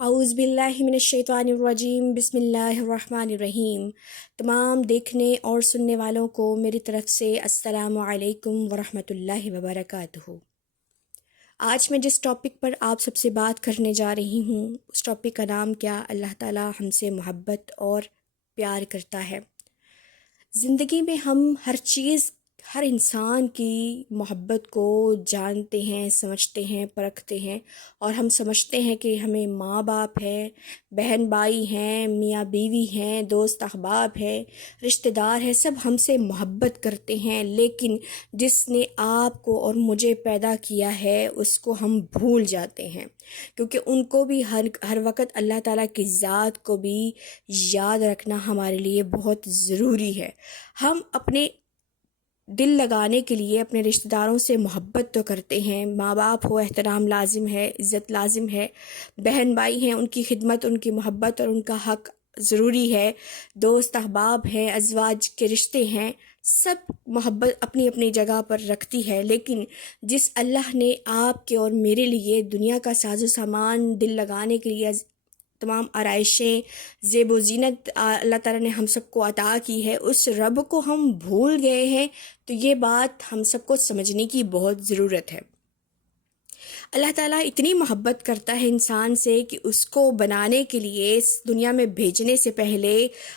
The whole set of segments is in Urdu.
اعوذ باللہ من الشیطان الرجیم، بسم اللہ الرحمن الرحیم۔ تمام دیکھنے اور سننے والوں کو میری طرف سے السلام علیکم ورحمۃ اللہ وبرکاتہ۔ آج میں جس ٹاپک پر آپ سب سے بات کرنے جا رہی ہوں اس ٹاپک کا نام کیا، اللہ تعالیٰ ہم سے محبت اور پیار کرتا ہے۔ زندگی میں ہم ہر انسان کی محبت کو جانتے ہیں، سمجھتے ہیں، پرکھتے ہیں، اور ہم سمجھتے ہیں کہ ہمیں ماں باپ ہے، بہن بھائی ہیں، میاں بیوی ہیں، دوست احباب ہیں، رشتہ دار ہیں، سب ہم سے محبت کرتے ہیں، لیکن جس نے آپ کو اور مجھے پیدا کیا ہے اس کو ہم بھول جاتے ہیں، کیونکہ ان کو بھی ہر وقت اللہ تعالیٰ کی ذات کو بھی یاد رکھنا ہمارے لیے بہت ضروری ہے۔ ہم اپنے دل لگانے کے لیے اپنے رشتہ داروں سے محبت تو کرتے ہیں، ماں باپ ہو احترام لازم ہے، عزت لازم ہے، بہن بھائی ہیں ان کی خدمت، ان کی محبت اور ان کا حق ضروری ہے، دوست احباب ہیں، ازواج کے رشتے ہیں، سب محبت اپنی اپنی جگہ پر رکھتی ہے، لیکن جس اللہ نے آپ کے اور میرے لیے دنیا کا ساز و سامان دل لگانے کے لیے تمام آرائشیں، زیب و زینت اللہ تعالیٰ نے ہم سب کو عطا کی ہے، اس رب کو ہم بھول گئے ہیں، تو یہ بات ہم سب کو سمجھنے کی بہت ضرورت ہے۔ اللہ تعالیٰ اتنی محبت کرتا ہے انسان سے کہ اس کو بنانے کے لیے اس دنیا میں بھیجنے سے پہلے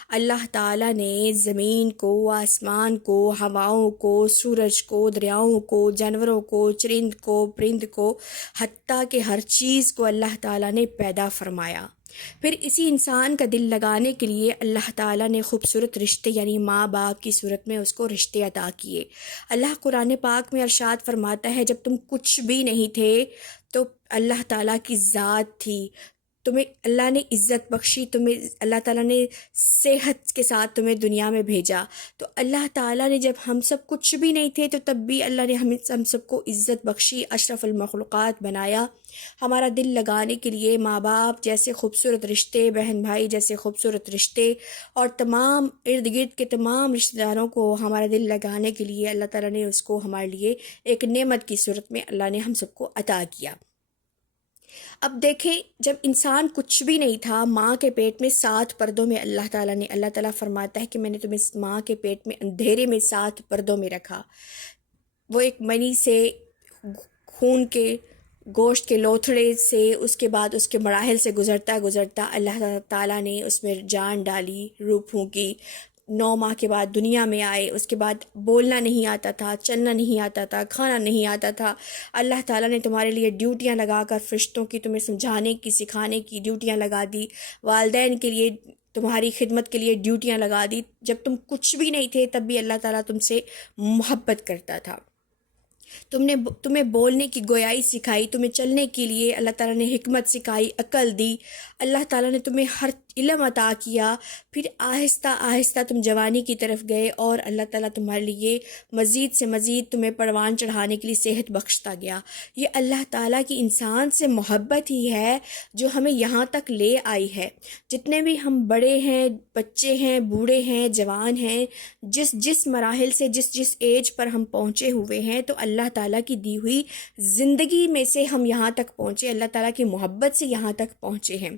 اللہ تعالیٰ نے زمین کو، آسمان کو، ہواؤں کو، سورج کو، دریاؤں کو، جانوروں کو، چرند کو، پرند کو، حتیٰ کہ ہر چیز کو اللہ تعالیٰ نے پیدا فرمایا۔ پھر اسی انسان کا دل لگانے کے لیے اللہ تعالیٰ نے خوبصورت رشتے یعنی ماں باپ کی صورت میں اس کو رشتے عطا کیے۔ اللہ قرآن پاک میں ارشاد فرماتا ہے، جب تم کچھ بھی نہیں تھے تو اللہ تعالیٰ کی ذات تھی، تمہیں اللہ نے عزت بخشی، تمہیں اللہ تعالیٰ نے صحت کے ساتھ تمہیں دنیا میں بھیجا، تو اللہ تعالیٰ نے جب ہم سب کچھ بھی نہیں تھے تو تب بھی اللہ نے ہم سب کو عزت بخشی، اشرف المخلوقات بنایا۔ ہمارا دل لگانے کے لیے ماں باپ جیسے خوبصورت رشتے، بہن بھائی جیسے خوبصورت رشتے، اور تمام ارد گرد کے تمام رشتہ داروں کو ہمارا دل لگانے کے لیے اللہ تعالیٰ نے اس کو ہمارے لیے ایک نعمت کی صورت میں اللہ نے ہم سب کو عطا کیا۔ اب دیکھیں، جب انسان کچھ بھی نہیں تھا، ماں کے پیٹ میں 7 پردوں میں اللہ تعالیٰ فرماتا ہے کہ میں نے تمہیں ماں کے پیٹ میں اندھیرے میں 7 پردوں میں رکھا۔ وہ ایک منی سے، خون کے گوشت کے لوتھڑے سے، اس کے بعد اس کے مراحل سے گزرتا اللہ تعالیٰ نے اس میں جان ڈالی، روح پھونکی، 9 ماہ کے بعد دنیا میں آئے، اس کے بعد بولنا نہیں آتا تھا، چلنا نہیں آتا تھا، کھانا نہیں آتا تھا۔ اللہ تعالیٰ نے تمہارے لیے ڈیوٹیاں لگا کر فرشتوں کی تمہیں سمجھانے کی، سکھانے کی ڈیوٹیاں لگا دی، والدین کے لیے تمہاری خدمت کے لیے ڈیوٹیاں لگا دی۔ جب تم کچھ بھی نہیں تھے تب بھی اللہ تعالیٰ تم سے محبت کرتا تھا۔ تمہیں بولنے کی گویائی سکھائی، تمہیں چلنے کے لیے اللہ تعالیٰ نے حکمت سکھائی، عقل دی، اللہ تعالیٰ نے تمہیں ہر علم عطا کیا۔ پھر آہستہ آہستہ تم جوانی کی طرف گئے اور اللہ تعالیٰ تمہارے لیے مزید سے مزید تمہیں پروان چڑھانے کے لیے صحت بخشتا گیا۔ یہ اللہ تعالیٰ کی انسان سے محبت ہی ہے جو ہمیں یہاں تک لے آئی ہے۔ جتنے بھی ہم بڑے ہیں، بچے ہیں، بوڑھے ہیں، جوان ہیں، جس مراحل سے جس ایج پر ہم پہنچے ہوئے ہیں، تو اللہ تعالیٰ کی دی ہوئی زندگی میں سے ہم یہاں تک پہنچے، اللہ تعالیٰ کی محبت سے یہاں تک پہنچے ہیں۔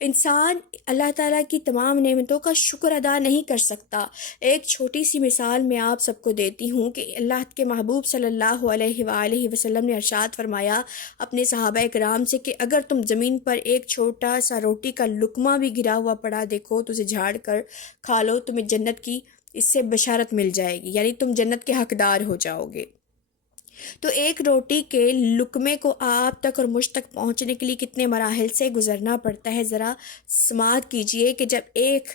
انسان اللہ تعالیٰ کی تمام نعمتوں کا شکر ادا نہیں کر سکتا۔ ایک چھوٹی سی مثال میں آپ سب کو دیتی ہوں کہ اللہ کے محبوب صلی اللہ علیہ وآلہ وسلم نے ارشاد فرمایا اپنے صحابہ کرام سے کہ اگر تم زمین پر ایک چھوٹا سا روٹی کا لقمہ بھی گرا ہوا پڑا دیکھو تو اسے جھاڑ کر کھا لو، تمہیں جنت کی اس سے بشارت مل جائے گی، یعنی تم جنت کے حقدار ہو جاؤ گے۔ تو ایک روٹی کے لقمے کو آپ تک اور مجھ تک پہنچنے کے لیے کتنے مراحل سے گزرنا پڑتا ہے، ذرا سماعت کیجئے کہ جب ایک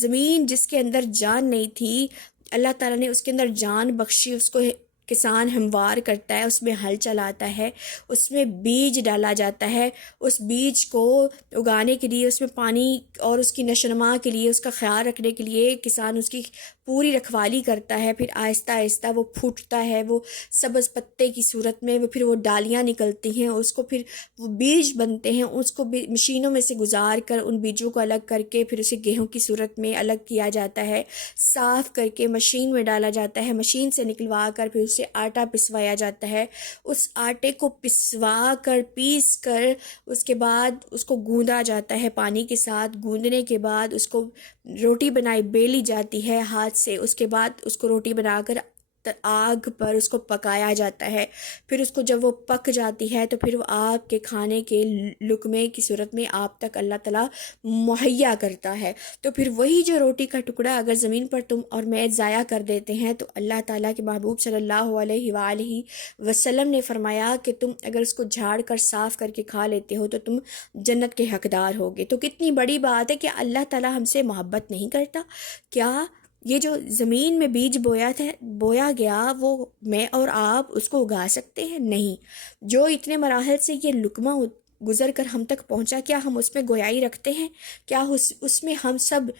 زمین جس کے اندر جان نہیں تھی، اللہ تعالیٰ نے اس کے اندر جان بخشی، اس کو کسان ہموار کرتا ہے، اس میں ہل چلاتا ہے، اس میں بیج ڈالا جاتا ہے، اس بیج کو اگانے کے لیے اس میں پانی اور اس کی نشوونما کے لیے، اس کا خیال رکھنے کے لیے کسان اس کی پوری رکھوالی کرتا ہے۔ پھر آہستہ آہستہ وہ پھوٹتا ہے، وہ سبز پتے کی صورت میں، پھر وہ ڈالیاں نکلتی ہیں، اس کو پھر وہ بیج بنتے ہیں، اس کو مشینوں میں سے گزار کر ان بیجوں کو الگ کر کے پھر اسے گیہوں کی صورت میں الگ کیا جاتا ہے، صاف کر کے مشین میں ڈالا جاتا ہے، مشین سے نکلوا کر پھر اسے سے آٹا پسوایا جاتا ہے، اس آٹے کو پسوا کر پیس کر اس کے بعد اس کو گوندا جاتا ہے پانی کے ساتھ، گوندنے کے بعد اس کو روٹی بنائی بیلی جاتی ہے ہاتھ سے، اس کے بعد اس کو روٹی بنا کر آگ پر اس کو پکایا جاتا ہے، پھر اس کو جب وہ پک جاتی ہے تو پھر وہ آپ کے کھانے کے لقمے کی صورت میں آپ تک اللہ تعالیٰ مہیا کرتا ہے۔ تو پھر وہی جو روٹی کا ٹکڑا اگر زمین پر تم اور میں ضائع کر دیتے ہیں تو اللہ تعالیٰ کے محبوب صلی اللہ علیہ وآلہ وسلم نے فرمایا کہ تم اگر اس کو جھاڑ کر صاف کر کے کھا لیتے ہو تو تم جنت کے حقدار ہوگے۔ تو کتنی بڑی بات ہے کہ اللہ تعالیٰ ہم سے محبت نہیں کرتا کیا؟ یہ جو زمین میں بیج بویا گیا وہ میں اور آپ اس کو اگا سکتے ہیں؟ نہیں۔ جو اتنے مراحل سے یہ لقمہ گزر کر ہم تک پہنچا، کیا ہم اس میں گویائی رکھتے ہیں؟ کیا اس میں ہم سب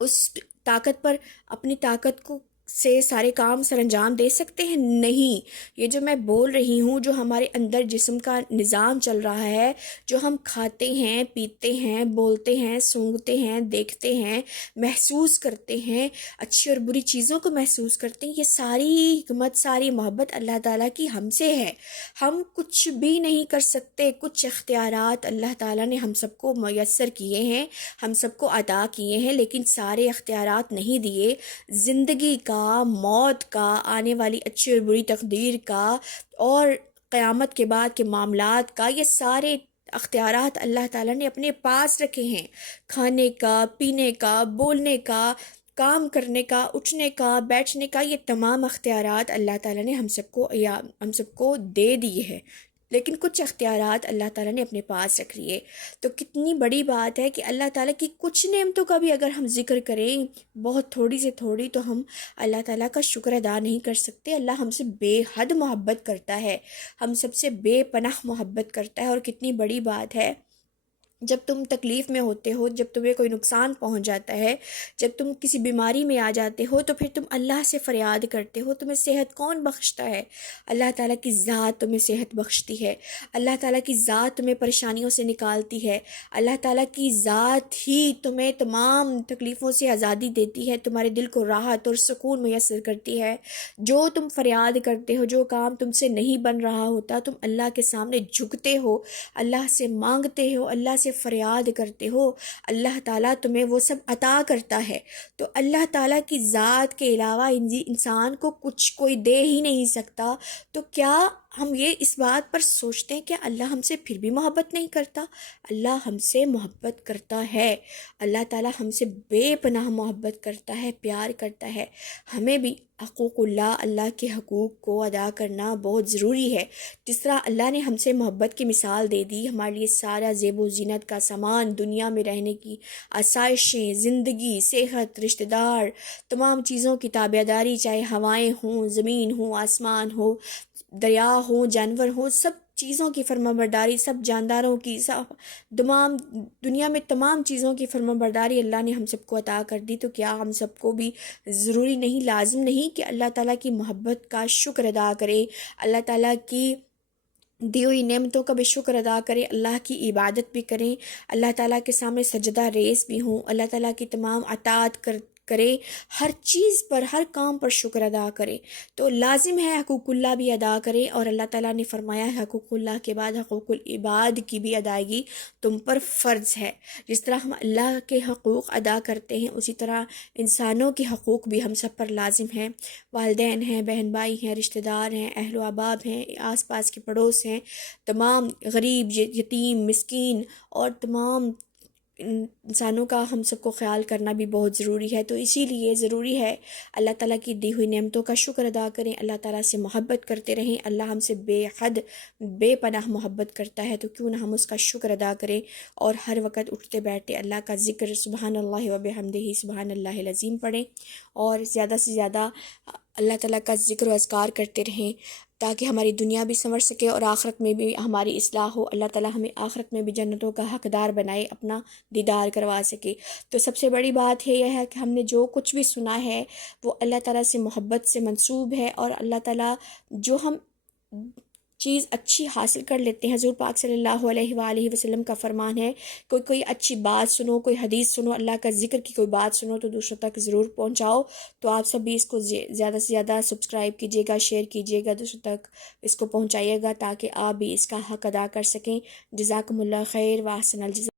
اس طاقت پر اپنی طاقت کو سے سارے کام سر انجام دے سکتے ہیں؟ نہیں۔ یہ جو میں بول رہی ہوں، جو ہمارے اندر جسم کا نظام چل رہا ہے، جو ہم کھاتے ہیں، پیتے ہیں، بولتے ہیں، سونگھتے ہیں، دیکھتے ہیں، محسوس کرتے ہیں، اچھی اور بری چیزوں کو محسوس کرتے ہیں، یہ ساری حکمت، ساری محبت اللہ تعالیٰ کی ہم سے ہے۔ ہم کچھ بھی نہیں کر سکتے، کچھ اختیارات اللہ تعالیٰ نے ہم سب کو میسر کیے ہیں، ہم سب کو عطا کیے ہیں، لیکن سارے اختیارات نہیں دیے۔ زندگی کا، موت کا، آنے والی اچھی اور بری تقدیر کا اور قیامت کے بعد کے معاملات کا، یہ سارے اختیارات اللہ تعالیٰ نے اپنے پاس رکھے ہیں۔ کھانے کا، پینے کا، بولنے کا، کام کرنے کا، اٹھنے کا، بیٹھنے کا، یہ تمام اختیارات اللہ تعالیٰ نے ہم سب کو دے دیے ہیں، لیکن کچھ اختیارات اللہ تعالیٰ نے اپنے پاس رکھ لیے۔ تو کتنی بڑی بات ہے کہ اللہ تعالیٰ کی کچھ نعمتوں کا بھی اگر ہم ذکر کریں، بہت تھوڑی سے تھوڑی، تو ہم اللہ تعالیٰ کا شکر ادا نہیں کر سکتے۔ اللہ ہم سے بے حد محبت کرتا ہے، ہم سب سے بے پناہ محبت کرتا ہے۔ اور کتنی بڑی بات ہے، جب تم تکلیف میں ہوتے ہو، جب تمہیں کوئی نقصان پہنچ جاتا ہے، جب تم کسی بیماری میں آ جاتے ہو، تو پھر تم اللہ سے فریاد کرتے ہو۔ تمہیں صحت کون بخشتا ہے؟ اللہ تعالیٰ کی ذات تمہیں صحت بخشتی ہے، اللہ تعالیٰ کی ذات تمہیں پریشانیوں سے نکالتی ہے، اللہ تعالیٰ کی ذات ہی تمہیں تمام تکلیفوں سے آزادی دیتی ہے، تمہارے دل کو راحت اور سکون میسر کرتی ہے۔ جو تم فریاد کرتے ہو، جو کام تم سے نہیں بن رہا ہوتا، تم اللہ کے سامنے جھکتے ہو، اللہ سے مانگتے ہو، اللہ سے فریاد کرتے ہو، اللہ تعالیٰ تمہیں وہ سب عطا کرتا ہے۔ تو اللہ تعالیٰ کی ذات کے علاوہ انسان کو کچھ کوئی دے ہی نہیں سکتا۔ تو کیا ہم یہ اس بات پر سوچتے ہیں کہ اللہ ہم سے پھر بھی محبت نہیں کرتا؟ اللہ ہم سے محبت کرتا ہے، اللہ تعالیٰ ہم سے بے پناہ محبت کرتا ہے، پیار کرتا ہے۔ ہمیں بھی حقوق اللہ کے حقوق کو ادا کرنا بہت ضروری ہے۔ جس طرح اللہ نے ہم سے محبت کی مثال دے دی، ہمارے لیے سارا زیب و زینت کا سامان، دنیا میں رہنے کی آسائشیں، زندگی، صحت، رشتہ دار، تمام چیزوں کی تابعداری، چاہے ہوائیں ہوں، زمین ہو، آسمان ہو، دریا ہوں، جانور ہوں، سب چیزوں کی فرما برداری، سب جانداروں کی، سب تمام دنیا میں تمام چیزوں کی فرما برداری اللہ نے ہم سب کو عطا کر دی۔ تو کیا ہم سب کو بھی ضروری نہیں، لازم نہیں کہ اللہ تعالیٰ کی محبت کا شکر ادا کریں، اللہ تعالیٰ کی دی ہوئی نعمتوں کا بھی شکر ادا کریں، اللہ کی عبادت بھی کریں، اللہ تعالیٰ کے سامنے سجدہ ریز بھی ہوں، اللہ تعالیٰ کی تمام اطاعت کرے، ہر چیز پر، ہر کام پر شکر ادا کرے۔ تو لازم ہے حقوق اللہ بھی ادا کرے، اور اللہ تعالیٰ نے فرمایا ہے حقوق اللہ کے بعد حقوق العباد کی بھی ادائیگی تم پر فرض ہے۔ جس طرح ہم اللہ کے حقوق ادا کرتے ہیں، اسی طرح انسانوں کے حقوق بھی ہم سب پر لازم ہیں۔ والدین ہیں، بہن بھائی ہیں، رشتہ دار ہیں، اہل و احباب ہیں، آس پاس کے پڑوس ہیں، تمام غریب، یتیم، مسکین اور تمام انسانوں کا ہم سب کو خیال کرنا بھی بہت ضروری ہے۔ تو اسی لیے ضروری ہے اللہ تعالیٰ کی دی ہوئی نعمتوں کا شکر ادا کریں، اللہ تعالیٰ سے محبت کرتے رہیں۔ اللہ ہم سے بے حد بے پناہ محبت کرتا ہے، تو کیوں نہ ہم اس کا شکر ادا کریں اور ہر وقت اٹھتے بیٹھتے اللہ کا ذکر سبحان اللہ و بحمدہ سبحان اللہ العظیم پڑھیں، اور زیادہ سے زیادہ اللہ تعالیٰ کا ذکر و اذکار کرتے رہیں، تاکہ ہماری دنیا بھی سنور سکے اور آخرت میں بھی ہماری اصلاح ہو۔ اللہ تعالیٰ ہمیں آخرت میں بھی جنتوں کا حقدار بنائے، اپنا دیدار کروا سکے۔ تو سب سے بڑی بات یہ ہے کہ ہم نے جو کچھ بھی سنا ہے وہ اللہ تعالیٰ سے محبت سے منسوب ہے، اور اللہ تعالیٰ جو ہم چیز اچھی حاصل کر لیتے ہیں۔ حضور پاک صلی اللہ علیہ وآلہ وسلم کا فرمان ہے، کوئی اچھی بات سنو، کوئی حدیث سنو، اللہ کا ذکر کی کوئی بات سنو تو دوسروں تک ضرور پہنچاؤ۔ تو آپ سب بھی اس کو زیادہ سے زیادہ سبسکرائب کیجیے گا، شیئر کیجیے گا، دوسروں تک اس کو پہنچائیے گا تاکہ آپ بھی اس کا حق ادا کر سکیں۔ جزاکم اللہ خیر و احسن الجزا۔